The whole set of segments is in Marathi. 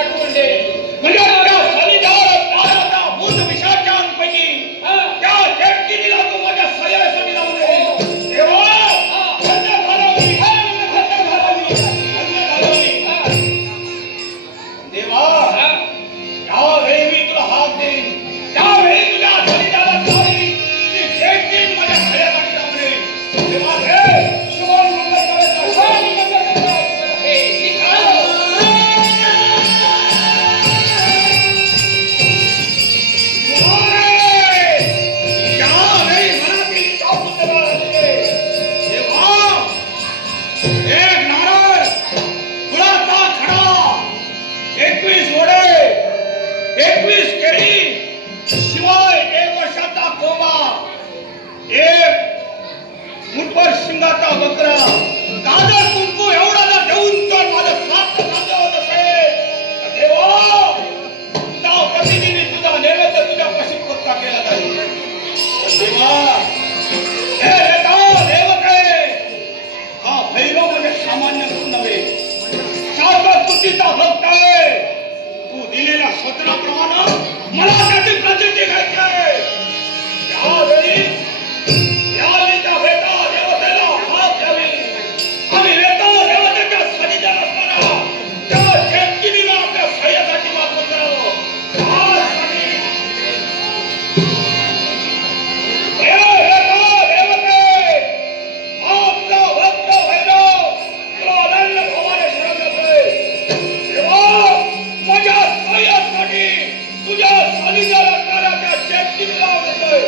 पाठवून दे. म्हणजे त्या सलिदार भूत विषाचांपैकी त्या व्यक्तीला तू माझ्या सह्यासाठी लावून दे. देवा देवा त्यावेळी मी तुला हात देईन, त्यावेळी तुझ्या सलिदारात लावली ती व्यक्ती माझ्या सह्यासाठी लावून दे. देवा हे शुभम मंगल करायचं, शुभम मंगल करायचं. हे निकाल शिवाय 1 वर्षाचा कोंबा, 1 मुठभर शिंगाचा बकरा, गाजर कुंकू एवढा जर देऊन तर माझं सात खातं होत असेल. देवा तुझा प्रतिनिधी तुझा नैवेद्य तुझ्या पाशी पक्का केला जाईल. देवा हे देवते हा भैरव म्हणजे सामान्य नव्हे, शाश्वत बुद्धीचा भक्त आहे. तू दिलेल्या स्वतंत्राप्रमाणे मला त्याची प्रसिद्धी घ्यायची आहे. त्यावेळी त्या वेता देवतेला हात द्यावी आणि वेता देवतेच्या सन्निधान असताना त्या व्यक्तीला आपल्या सह्यासाठी वापर करावं. त्यासाठी देवते आपला भक्त भैरव तुला अनन्य भावाने शरण जातोय. देवा माझ्या सह्यासाठी तुझ्या सन्निधान असणाऱ्या त्या व्यक्तीला आवडतोय.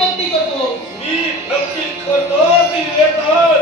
भक्ती करतो मी भक्ती करतो ती लेखन